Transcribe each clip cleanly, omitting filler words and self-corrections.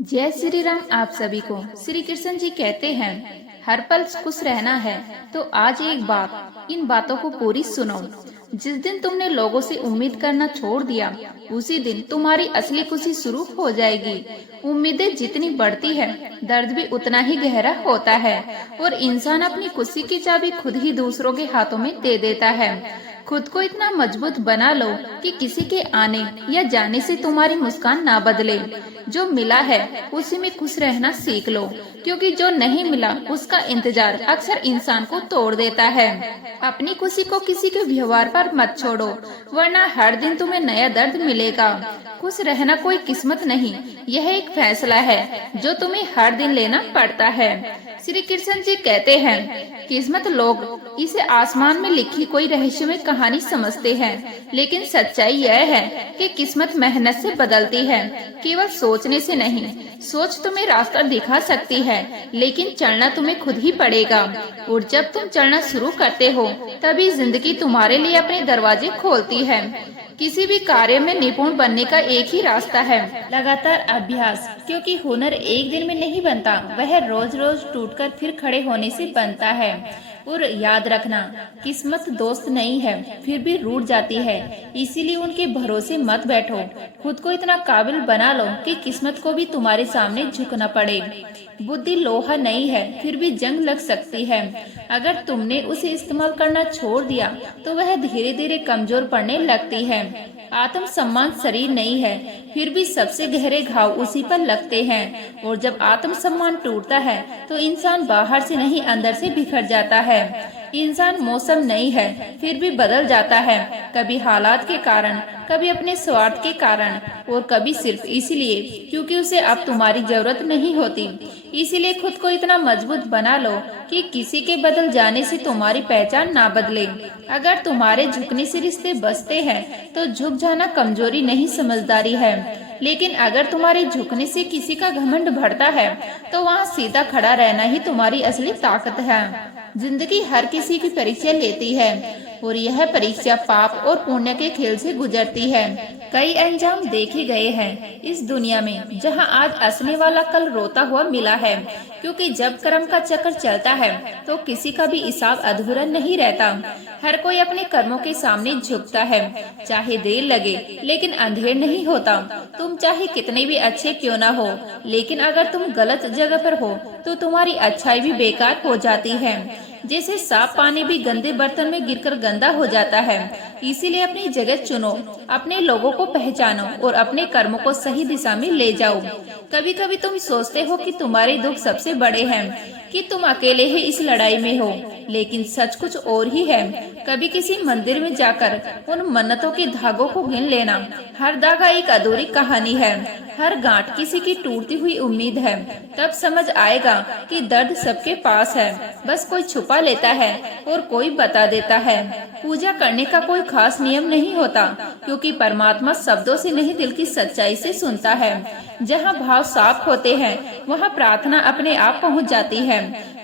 जय श्री राम। आप सभी को श्री कृष्ण जी कहते हैं हर पल खुश रहना है। तो आज एक बात, इन बातों को पूरी सुनो। जिस दिन तुमने लोगों से उम्मीद करना छोड़ दिया, उसी दिन तुम्हारी असली खुशी शुरू हो जाएगी। उम्मीदें जितनी बढ़ती है, दर्द भी उतना ही गहरा होता है और इंसान अपनी खुशी की चाबी खुद ही दूसरों के हाथों में दे देता है। खुद को इतना मजबूत बना लो कि किसी के आने या जाने से तुम्हारी मुस्कान ना बदले। जो मिला है उसी में खुश रहना सीख लो, क्योंकि जो नहीं मिला उसका इंतजार अक्सर इंसान को तोड़ देता है। अपनी खुशी को किसी के व्यवहार पर मत छोड़ो, वरना हर दिन तुम्हें नया दर्द मिलेगा। खुश रहना कोई किस्मत नहीं, यह एक फैसला है जो तुम्हें हर दिन लेना पड़ता है। श्री कृष्ण जी कहते हैं, किस्मत लोग इसे आसमान में लिखी कोई रहस्यमय कहानी समझते हैं, लेकिन सच्चाई यह है कि किस्मत मेहनत से बदलती है, केवल सोचने से नहीं। सोच तुम्हें रास्ता दिखा सकती है, लेकिन चलना तुम्हें खुद ही पड़ेगा। और जब तुम चलना शुरू करते हो, तभी जिंदगी तुम्हारे लिए अपने दरवाजे खोलती है। किसी भी कार्य में निपुण बनने का एक ही रास्ता है, लगातार अभ्यास। क्योंकि हुनर एक दिन में नहीं बनता, वह रोज रोज टूटकर फिर खड़े होने से बनता है। और याद रखना, किस्मत दोस्त नहीं है, फिर भी रूठ जाती है, इसीलिए उनके भरोसे मत बैठो। खुद को इतना काबिल बना लो कि किस्मत को भी तुम्हारे सामने झुकना पड़े। बुद्धि लोहा नहीं है, फिर भी जंग लग सकती है। अगर तुमने उसे इस्तेमाल करना छोड़ दिया तो वह धीरे धीरे कमजोर पड़ने लगती है। आत्म सम्मान शरीर नहीं है, फिर भी सबसे गहरे घाव उसी पर लगते हैं। और जब आत्म सम्मान टूटता है तो इंसान बाहर से नहीं अंदर से बिखर जाता है। इंसान मौसम नहीं है, फिर भी बदल जाता है, कभी हालात के कारण, कभी अपने स्वार्थ के कारण, और कभी सिर्फ इसलिए क्योंकि उसे अब तुम्हारी जरूरत नहीं होती। इसीलिए खुद को इतना मजबूत बना लो कि किसी के बदल जाने से तुम्हारी पहचान ना बदले। अगर तुम्हारे झुकने से रिश्ते बसते हैं तो झुक जाना कमजोरी नहीं, समझदारी है। लेकिन अगर तुम्हारे झुकने से किसी का घमंड बढ़ता है तो वहाँ सीधा खड़ा रहना ही तुम्हारी असली ताकत है। जिंदगी हर किसी की परीक्षा लेती है, और यह परीक्षा पाप और पुण्य के खेल से गुजरती है। कई अंजाम देखे गए हैं इस दुनिया में, जहां आज हंसने वाला कल रोता हुआ मिला है। क्योंकि जब कर्म का चक्कर चलता है तो किसी का भी हिसाब अधूरा नहीं रहता। हर कोई अपने कर्मों के सामने झुकता है, चाहे देर लगे लेकिन अंधेर नहीं होता। तुम चाहे कितने भी अच्छे क्यों ना हो, लेकिन अगर तुम गलत जगह पर हो तो तुम्हारी अच्छाई भी बेकार हो जाती है। जैसे साफ पानी भी गंदे बर्तन में गिरकर गंदा हो जाता है। इसीलिए अपनी जगह चुनो, अपने लोगों को पहचानो और अपने कर्मों को सही दिशा में ले जाओ। कभी कभी तुम सोचते हो कि तुम्हारे दुख सबसे बड़े हैं, कि तुम अकेले ही इस लड़ाई में हो, लेकिन सच कुछ और ही है। कभी किसी मंदिर में जाकर उन मन्नतों के धागों को गिन लेना। हर धागा एक अधूरी कहानी है, हर गांठ किसी की टूटती हुई उम्मीद है। तब समझ आएगा कि दर्द सबके पास है, बस कोई छुपा लेता है और कोई बता देता है। पूजा करने का कोई खास नियम नहीं होता, क्योंकि परमात्मा शब्दों से नहीं दिल की सच्चाई से सुनता है। जहाँ भाव साफ होते हैं वहाँ प्रार्थना अपने आप पहुँच जाती है।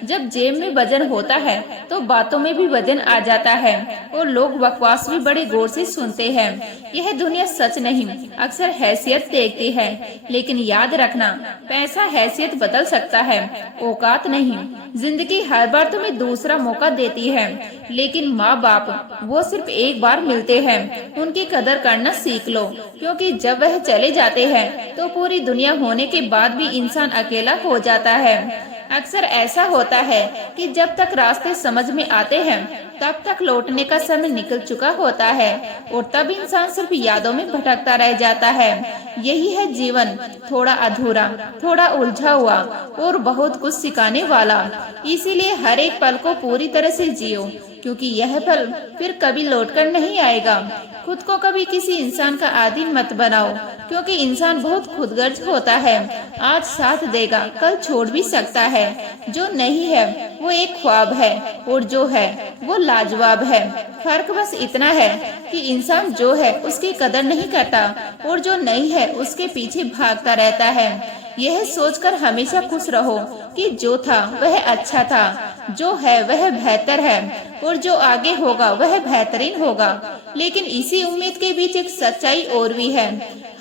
जब जेब में वजन होता है तो बातों में भी वजन आ जाता है, और लोग बकवास भी बड़े गौर से सुनते हैं। यह दुनिया सच नहीं, अक्सर हैसियत देखती है। लेकिन याद रखना, पैसा हैसियत बदल सकता है, औकात नहीं। जिंदगी हर बार तुम्हें दूसरा मौका देती है, लेकिन माँ बाप वो सिर्फ एक बार मिलते हैं। उनकी कदर करना सीख लो, क्योंकि जब वह चले जाते हैं तो पूरी दुनिया होने के बाद भी इंसान अकेला हो जाता है। अक्सर ऐसा होता है कि जब तक रास्ते समझ में आते हैं तब तक लौटने का समय निकल चुका होता है, और तब इंसान सिर्फ यादों में भटकता रह जाता है। यही है जीवन, थोड़ा अधूरा, थोड़ा उलझा हुआ और बहुत कुछ सिखाने वाला। इसीलिए हर एक पल को पूरी तरह से जियो, क्योंकि यह पल फिर कभी लौटकर नहीं आएगा। खुद को कभी किसी इंसान का आदी मत बनाओ, क्योंकि इंसान बहुत खुदगर्ज होता है। आज साथ देगा, कल छोड़ भी सकता है। जो नहीं है वो एक ख्वाब है, और जो है वो लाजवाब है। फर्क बस इतना है कि इंसान जो है उसकी कदर नहीं करता, और जो नहीं है उसके पीछे भागता रहता है। यह सोचकर हमेशा खुश रहो कि जो था वह अच्छा था, जो है वह बेहतर है और जो आगे होगा वह बेहतरीन होगा। लेकिन इसी उम्मीद के बीच एक सच्चाई और भी है।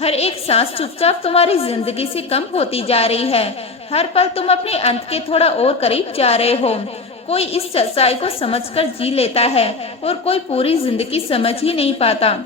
हर एक सांस चुपचाप तुम्हारी जिंदगी से कम होती जा रही है। हर पल तुम अपने अंत के थोड़ा और करीब जा रहे हो। कोई इस सच्चाई को समझकर जी लेता है और कोई पूरी जिंदगी समझ ही नहीं पाता।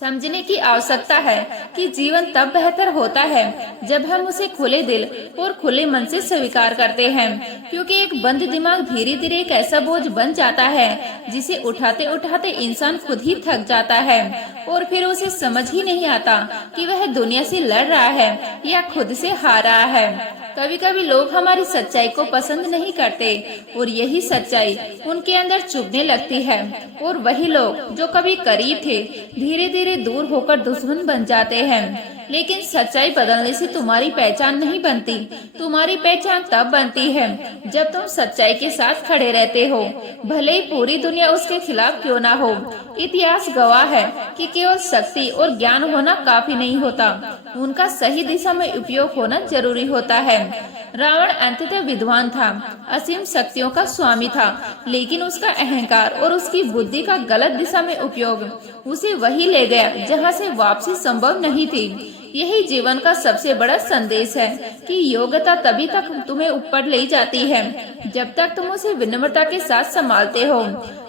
समझने की आवश्यकता है कि जीवन तब बेहतर होता है जब हम उसे खुले दिल और खुले मन से स्वीकार करते हैं, क्योंकि एक बंद दिमाग धीरे धीरे एक ऐसा बोझ बन जाता है जिसे उठाते उठाते इंसान खुद ही थक जाता है और फिर उसे समझ ही नहीं आता कि वह दुनिया से लड़ रहा है या खुद से हार रहा है। कभी कभी लोग हमारी सच्चाई को पसंद नहीं करते और यही सच्चाई उनके अंदर चुभने लगती है और वही लोग जो कभी करीब थे धीरे धीरे दूर होकर दुश्मन बन जाते हैं। लेकिन सच्चाई बदलने से तुम्हारी पहचान नहीं बनती। तुम्हारी पहचान तब बनती है जब तुम सच्चाई के साथ खड़े रहते हो, भले ही पूरी दुनिया उसके खिलाफ क्यों ना हो। इतिहास गवाह है कि केवल शक्ति और ज्ञान होना काफी नहीं होता, उनका सही दिशा में उपयोग होना जरूरी होता है। रावण अंततः विद्वान था, असीम शक्तियों का स्वामी था, लेकिन उसका अहंकार और उसकी बुद्धि का गलत दिशा में उपयोग उसे वही ले गया जहां से वापसी संभव नहीं थी। यही जीवन का सबसे बड़ा संदेश है कि योग्यता तभी तक तुम्हें ऊपर ले जाती है जब तक तुम उसे विनम्रता के साथ संभालते हो।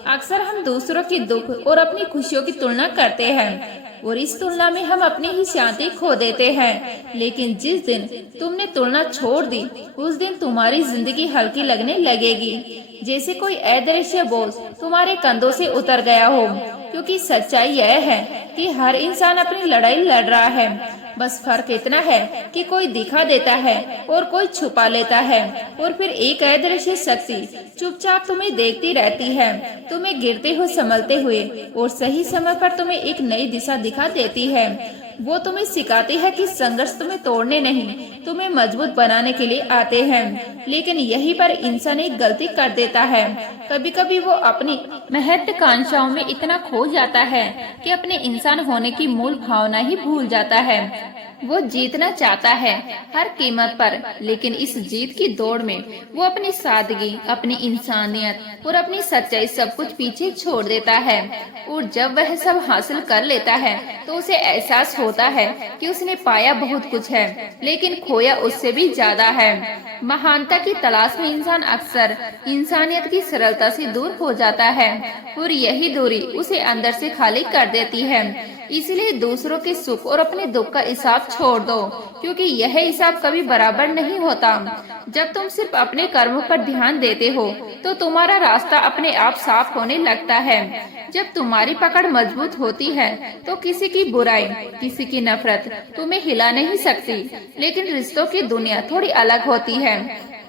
अक्सर हम दूसरों की दुख और अपनी खुशियों की तुलना करते हैं और इस तुलना में हम अपनी ही शांति खो देते हैं। लेकिन जिस दिन तुमने तुलना छोड़ दी उस दिन तुम्हारी जिंदगी हल्की लगने लगेगी, जैसे कोई अदृश्य बोझ तुम्हारे कंधों से उतर गया हो। क्योंकि सच्चाई यह है कि हर इंसान अपनी लड़ाई लड़ रहा है, बस फर्क इतना है कि कोई दिखा देता है और कोई छुपा लेता है और फिर एक अदृश्य शक्ति चुपचाप तुम्हें देखती रहती है, तुम्हें गिरते हुए संभलते हुए और सही समय पर तुम्हें एक नई दिशा दिखा देती है। वो तुम्हें सिखाती है कि संघर्ष तुम्हें तोड़ने नहीं, तुम्हें मजबूत बनाने के लिए आते हैं। लेकिन यहीं पर इंसान एक गलती कर देता है। कभी कभी वो अपनी महत्वाकांक्षाओं में इतना खो जाता है कि अपने इंसान होने की मूल भावना ही भूल जाता है। वो जीतना चाहता है हर कीमत पर, लेकिन इस जीत की दौड़ में वो अपनी सादगी, अपनी इंसानियत और अपनी सच्चाई सब कुछ पीछे छोड़ देता है। और जब वह सब हासिल कर लेता है तो उसे एहसास होता है कि उसने पाया बहुत कुछ है, लेकिन खोया उससे भी ज्यादा है। महानता की तलाश में इंसान अक्सर इंसानियत की सरलता से दूर हो जाता है और यही दूरी उसे अंदर से खाली कर देती है। इसलिए दूसरों के सुख और अपने दुख का हिसाब छोड़ दो, क्योंकि यह हिसाब कभी बराबर नहीं होता। जब तुम सिर्फ अपने कर्मों पर ध्यान देते हो तो तुम्हारा रास्ता अपने आप साफ होने लगता है। जब तुम्हारी पकड़ मजबूत होती है तो किसी की बुराई, किसी की नफरत तुम्हें हिला नहीं सकती। लेकिन रिश्तों की दुनिया थोड़ी अलग होती है।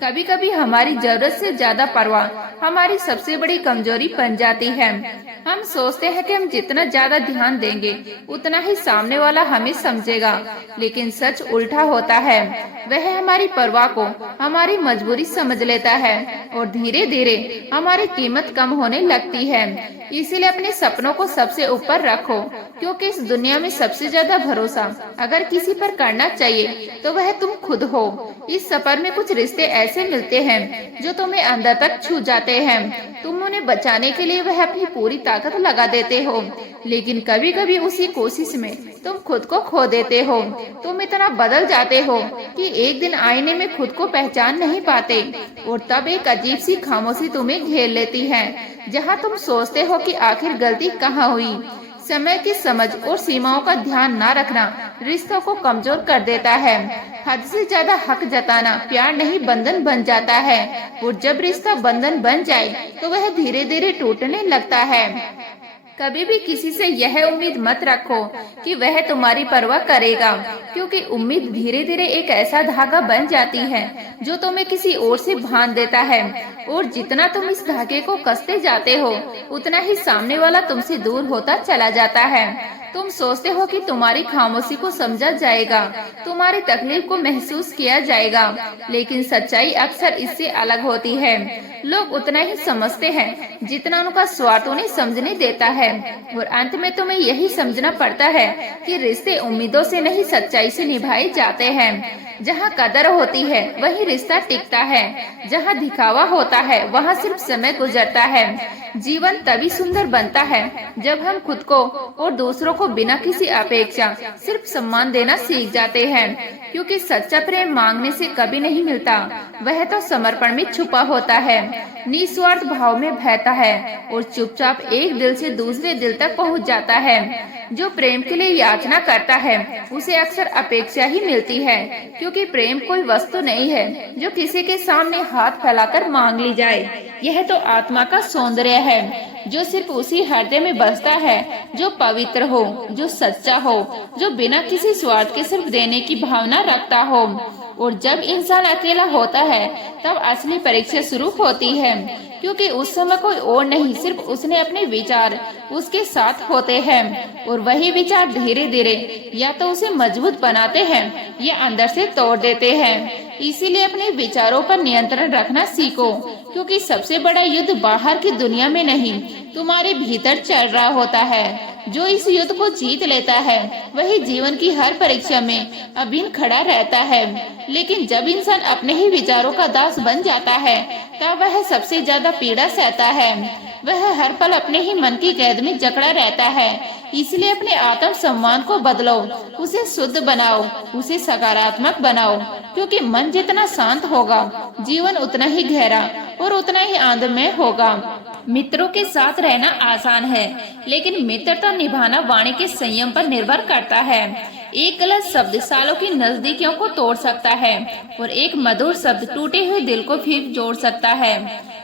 कभी कभी हमारी जरूरत से ज्यादा परवाह हमारी सबसे बड़ी कमजोरी बन जाती है। हम सोचते हैं कि हम जितना ज्यादा ध्यान देंगे उतना ही सामने वाला हमें समझेगा, लेकिन सच उल्टा होता है। वह हमारी परवाह को हमारी मजबूरी समझ लेता है और धीरे धीरे हमारी कीमत कम होने लगती है। इसीलिए अपने सपनों को सबसे ऊपर रखो, क्योंकि इस दुनिया में सबसे ज्यादा भरोसा अगर किसी पर करना चाहिए तो वह तुम खुद हो। इस सफर में कुछ रिश्ते ऐसे मिलते हैं जो तुम्हें अंदर तक छू जाते हैं। तुम उन्हें बचाने के लिए वह अपनी पूरी ताकत लगा देते हो, लेकिन कभी कभी उसी कोशिश में तुम खुद को खो देते हो। तुम इतना बदल जाते हो कि एक दिन आईने में खुद को पहचान नहीं पाते और तब एक अजीब सी खामोशी तुम्हें घेर लेती है, जहाँ तुम सोचते हो कि आखिर गलती कहाँ हुई। समय की समझ और सीमाओं का ध्यान न रखना रिश्तों को कमजोर कर देता है। हद से ज्यादा हक जताना प्यार नहीं बंधन बन जाता है, और जब रिश्ता बंधन बन जाए तो वह धीरे धीरे टूटने लगता है। कभी भी किसी से यह उम्मीद मत रखो कि वह तुम्हारी परवाह करेगा, क्योंकि उम्मीद धीरे धीरे एक ऐसा धागा बन जाती है जो तुम्हें किसी और से बांध देता है, और जितना तुम इस धागे को कसते जाते हो उतना ही सामने वाला तुमसे दूर होता चला जाता है। तुम सोचते हो कि तुम्हारी खामोशी को समझा जाएगा, तुम्हारी तकलीफ को महसूस किया जाएगा, लेकिन सच्चाई अक्सर इससे अलग होती है। लोग उतना ही समझते हैं जितना उनका स्वार्थ उन्हें समझने देता है, और अंत में तुम्हें यही समझना पड़ता है कि रिश्ते उम्मीदों से नहीं, सच्चाई से निभाए जाते हैं। जहाँ कदर होती है वही रिश्ता टिकता है, जहाँ दिखावा होता है वहाँ सिर्फ समय गुजरता है। जीवन तभी सुंदर बनता है जब हम खुद को और दूसरों को बिना किसी अपेक्षा सिर्फ सम्मान देना सीख जाते हैं, क्योंकि सच्चा प्रेम मांगने से कभी नहीं मिलता, वह तो समर्पण में छुपा होता है, निस्वार्थ भाव में बहता है और चुपचाप एक दिल से दूसरे दिल तक पहुंच जाता है। जो प्रेम के लिए याचना करता है उसे अक्सर अपेक्षा ही मिलती है, क्योंकि प्रेम कोई वस्तु नहीं है जो किसी के सामने हाथ फैलाकर मांग ली जाए। यह तो आत्मा का सौंदर्य है जो सिर्फ उसी हृदय में बसता है जो पवित्र हो, जो सच्चा हो, जो बिना किसी स्वार्थ के सिर्फ देने की भावना रखता हो। और जब इंसान अकेला होता है तब असली परीक्षा शुरू होती है, क्योंकि उस समय कोई और नहीं, सिर्फ उसने अपने विचार उसके साथ होते हैं, और वही विचार धीरे धीरे या तो उसे मजबूत बनाते हैं या अंदर से तोड़ देते हैं। इसीलिए अपने विचारों पर नियंत्रण रखना सीखो, क्योंकि सबसे बड़ा युद्ध बाहर की दुनिया में नहीं, तुम्हारे भीतर चल रहा होता है। जो इस युद्ध को जीत लेता है वही जीवन की हर परीक्षा में अभिन्न खड़ा रहता है। लेकिन जब इंसान अपने ही विचारों का दास बन जाता है तब वह सबसे ज्यादा पीड़ा सहता है। वह हर पल अपने ही मन की कैद में जकड़ा रहता है। इसलिए अपने आत्म सम्मान को बदलो, उसे शुद्ध बनाओ, उसे सकारात्मक बनाओ, क्योंकि मन जितना शांत होगा जीवन उतना ही गहरा और उतना ही आनंदमय होगा। मित्रों के साथ रहना आसान है, लेकिन मित्रता निभाना वाणी के संयम पर निर्भर करता है। एक गलत शब्द सालों की नजदीकियों को तोड़ सकता है और एक मधुर शब्द टूटे हुए दिल को फिर जोड़ सकता है।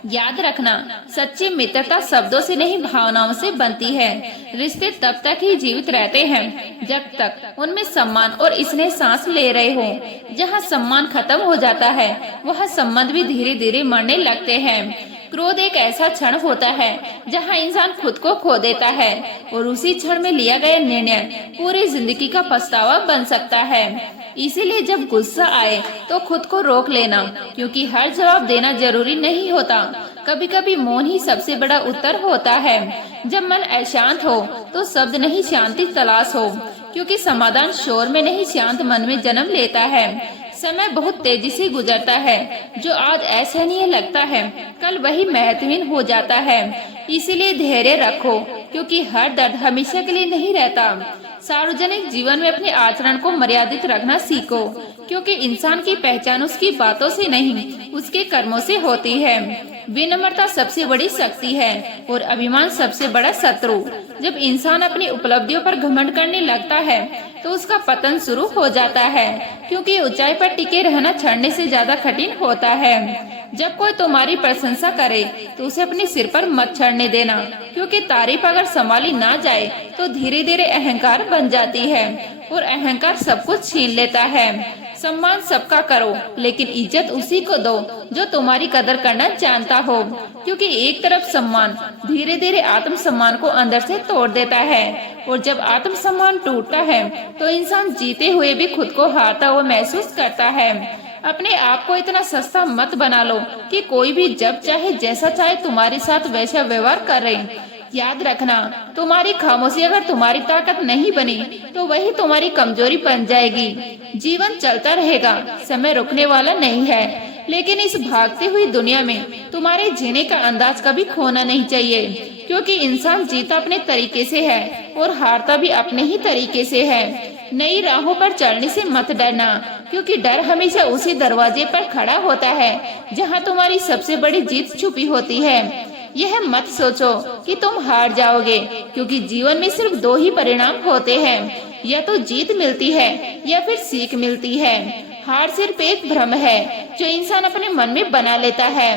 याद रखना, सच्ची मित्रता शब्दों से नहीं भावनाओं से बनती है। रिश्ते तब तक ही जीवित रहते हैं जब तक उनमें सम्मान और स्नेह सांस ले रहे हो। जहाँ सम्मान खत्म हो जाता है वह संबंध भी धीरे धीरे मरने लगते हैं। क्रोध एक ऐसा क्षण होता है जहाँ इंसान खुद को खो देता है और उसी क्षण में लिया गया निर्णय पूरी जिंदगी का पछतावा बन सकता है। इसीलिए जब गुस्सा आए तो खुद को रोक लेना, क्योंकि हर जवाब देना जरूरी नहीं होता। कभी कभी मौन ही सबसे बड़ा उत्तर होता है। जब मन अशांत हो तो शब्द नहीं शांति तलाश हो, क्योंकि समाधान शोर में नहीं शांत मन में जन्म लेता है। समय बहुत तेजी से गुजरता है, जो आज असहनीय लगता है कल वही महत्वहीन हो जाता है। इसीलिए धैर्य रखो, क्योंकि हर दर्द हमेशा के लिए नहीं रहता। सार्वजनिक जीवन में अपने आचरण को मर्यादित रखना सीखो, क्योंकि इंसान की पहचान उसकी बातों से नहीं उसके कर्मों से होती है। विनम्रता सबसे बड़ी शक्ति है और अभिमान सबसे बड़ा शत्रु। जब इंसान अपनी उपलब्धियों पर घमंड करने लगता है तो उसका पतन शुरू हो जाता है, क्योंकि ऊंचाई पर टिके रहना चढ़ने से ज्यादा कठिन होता है। जब कोई तुम्हारी प्रशंसा करे तो उसे अपने सिर पर मत चढ़ने देना, क्योंकि तारीफ अगर संभाली ना जाए तो धीरे धीरे अहंकार बन जाती है और अहंकार सब कुछ छीन लेता है। सम्मान सबका करो, लेकिन इज्जत उसी को दो जो तुम्हारी कदर करना जानता हो, क्योंकि एक तरफ सम्मान धीरे धीरे आत्म सम्मान को अंदर से तोड़ देता है, और जब आत्म सम्मान टूटता है तो इंसान जीते हुए भी खुद को हारता हुआ महसूस करता है। अपने आप को इतना सस्ता मत बना लो कि कोई भी जब चाहे जैसा चाहे तुम्हारे साथ वैसा व्यवहार करे। याद रखना, तुम्हारी खामोशी अगर तुम्हारी ताकत नहीं बनी तो वही तुम्हारी कमजोरी बन जाएगी। जीवन चलता रहेगा, समय रुकने वाला नहीं है, लेकिन इस भागती हुई दुनिया में तुम्हारे जीने का अंदाज कभी खोना नहीं चाहिए, क्योंकि इंसान जीता अपने तरीके से है और हारता भी अपने ही तरीके से है। नई राहों पर चलने से मत डरना, क्योंकि डर हमेशा उसी दरवाजे पर खड़ा होता है जहां तुम्हारी सबसे बड़ी जीत छुपी होती है। यह मत सोचो कि तुम हार जाओगे, क्योंकि जीवन में सिर्फ दो ही परिणाम होते हैं, या तो जीत मिलती है या फिर सीख मिलती है। हार सिर्फ एक भ्रम है जो इंसान अपने मन में बना लेता है।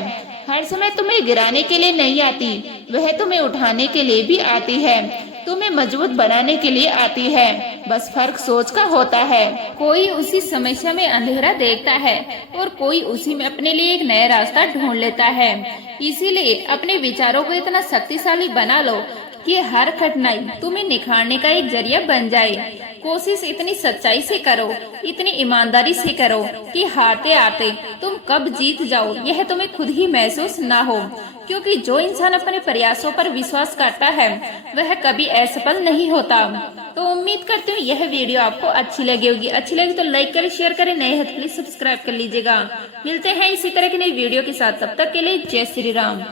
हर समय तुम्हें गिराने के लिए नहीं आती, वह तुम्हें उठाने के लिए भी आती है, तुम्हें मजबूत बनाने के लिए आती है। बस फर्क सोच का होता है। कोई उसी समस्या में अंधेरा देखता है और कोई उसी में अपने लिए एक नया रास्ता ढूंढ लेता है। इसीलिए अपने विचारों को इतना शक्तिशाली बना लो कि हर कठिनाई तुम्हें निखारने का एक जरिया बन जाए। कोशिश इतनी सच्चाई से करो, इतनी ईमानदारी से करो कि हारते हारते तुम कब जीत जाओ यह तुम्हें खुद ही महसूस ना हो। क्योंकि जो इंसान अपने प्रयासों पर विश्वास करता है वह कभी असफल नहीं होता। तो उम्मीद करती हूँ यह वीडियो आपको अच्छी लगी होगी। अच्छी लगी तो लाइक करें, शेयर करें, नए हैं तो प्लीज सब्सक्राइब कर लीजिएगा। मिलते हैं इसी तरह की नई वीडियो के साथ, तब तक के लिए जय श्री राम।